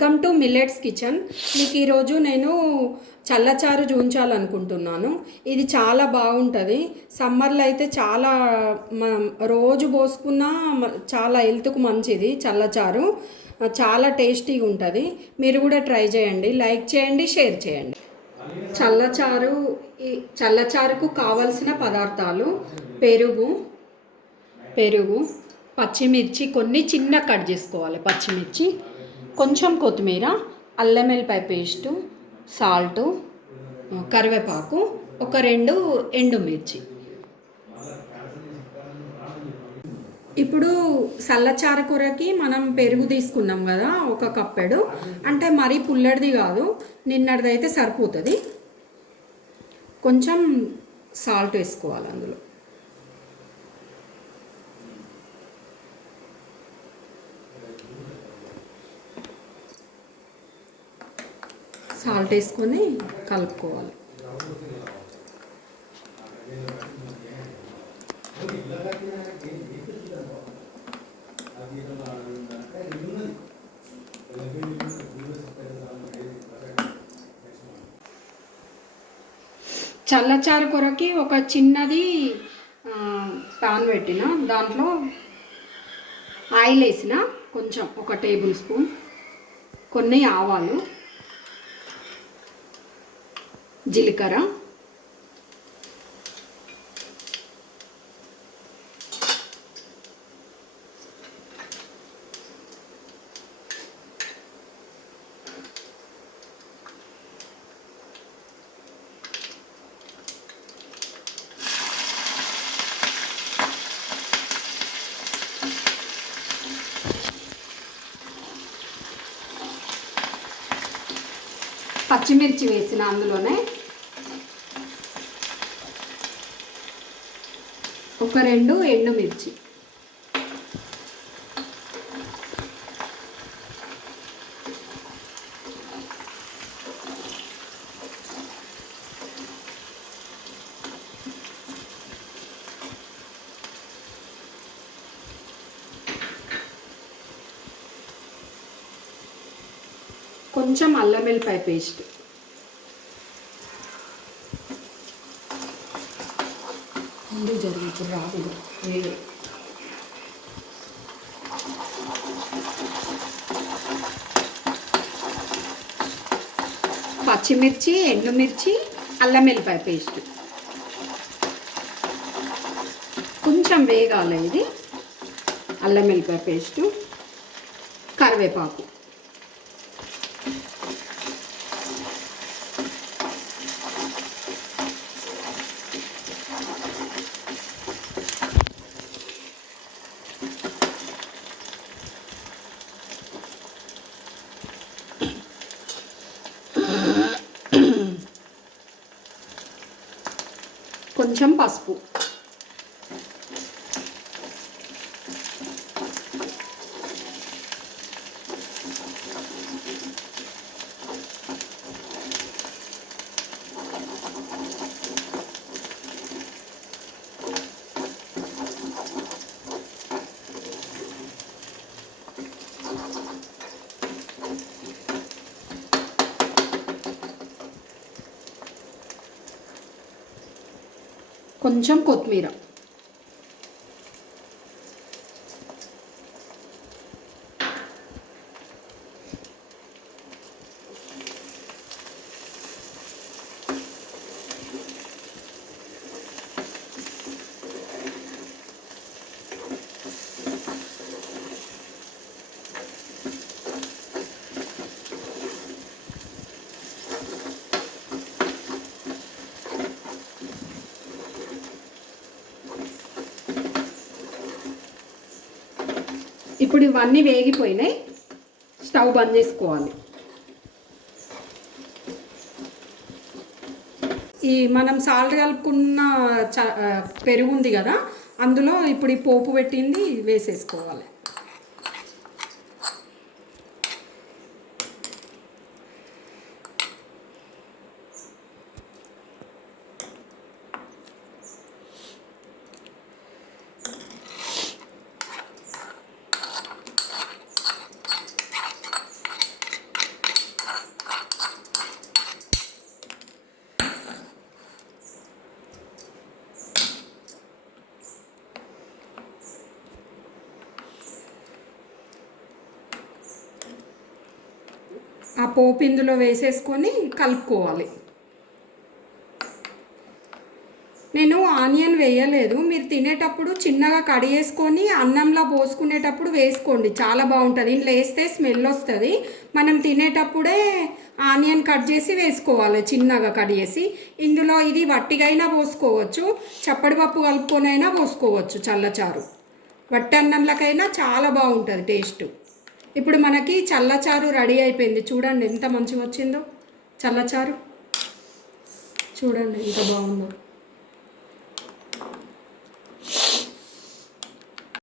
Welcome to millets kitchen. మీకు ఈరోజు నేను చల్లచారు చూపించాలనుకుంటున్నాను ఇది చాలా బాగుంటుంది. సమ్మర్లో అయితే చాలా రోజు పోసుకున్నా మ- చాలా హెల్త్కు మంచిది చల్లచారు. చాలా టేస్టీగా ఉంటుంది. మీరు కూడా ట్రై చేయండి. లైక్ చేయండి షేర్ చేయండి. చల్లచారు చల్లచారుకు కావలసిన పదార్థాలు పెరుగు పెరుగు పచ్చిమిర్చి కొన్ని చిన్న కట్ చేసుకోవాలి పచ్చిమిర్చి. కొంచెం కొత్తిమీర అల్లం వెల్లిపాయ పేస్టు సాల్టు కరివేపాకు ఒక రెండు ఎండుమిర్చి ఇప్పుడు సల్లచార కూరకి మనం పెరుగు తీసుకున్నాం కదా ఒక కప్పెడు. అంటే మరీ పుల్లడిది కాదు నిన్నటిదైతే అయితే సరిపోతుంది. కొంచెం సాల్ట్ వేసుకోవాలి అందులో. సాల్ట్ వేసుకొని కలుపుకోవాలి. చల్లచారు కొరకి ఒక చిన్నది పాన్ పెట్టిన. దాంట్లో ఆయిల్ వేసిన కొంచెం ఒక టేబుల్ స్పూన్ కొన్ని ఆవాలు జీలకర్ర. పచ్చిమిర్చి వేసిన అందులోనే ఒక రెండు ఎండుమిర్చి కొంచెం అల్లం వెల్లిపాయ పేస్ట్. ముందు జరిగి రాదు వేడి పచ్చిమిర్చి ఎండుమిర్చి అల్లం వెల్లిపాయ పేస్ట్. కొంచెం వేగాలి ఇది. అల్లం వెల్లిపాయ పేస్టు కరివేపాకు. కొంచెం పసుపు కొంచెం కొత్తిమీర. ఇప్పుడు ఇవన్నీ వేగిపోయినాయి. స్టవ్ బంద్ చేసుకోవాలి. ఈ మనం సాల్ట్ కలుపుకున్న చ పెరుగు ఉంది కదా అందులో ఇప్పుడు ఈ పోపు పెట్టింది వేసేసుకోవాలి. పోపు ఇందులో వేసేసుకొని కలుపుకోవాలి. నేను ఆనియన్ వేయలేదు. మీరు తినేటప్పుడు చిన్నగా కడిగేసుకొని అన్నంలో పోసుకునేటప్పుడు వేసుకోండి. చాలా బాగుంటుంది. ఇంట్లో వేస్తే స్మెల్ వస్తుంది. మనం తినేటప్పుడే ఆనియన్ కట్ చేసి వేసుకోవాలి. చిన్నగా కట్ చేసి. ఇందులో ఇది వట్టిగైనా పోసుకోవచ్చు. చప్పడి పప్పు కలుపుకొనైనా పోసుకోవచ్చు చల్లచారు. వట్టి అన్నంలకైనా చాలా బాగుంటుంది టేస్ట్. ఇప్పుడు మనకి చల్లచారు రెడీ అయిపోయింది. చూడండి ఎంత మంచిగా వచ్చిందో. చల్లచారు. చూడండి ఎంత బాగుందో.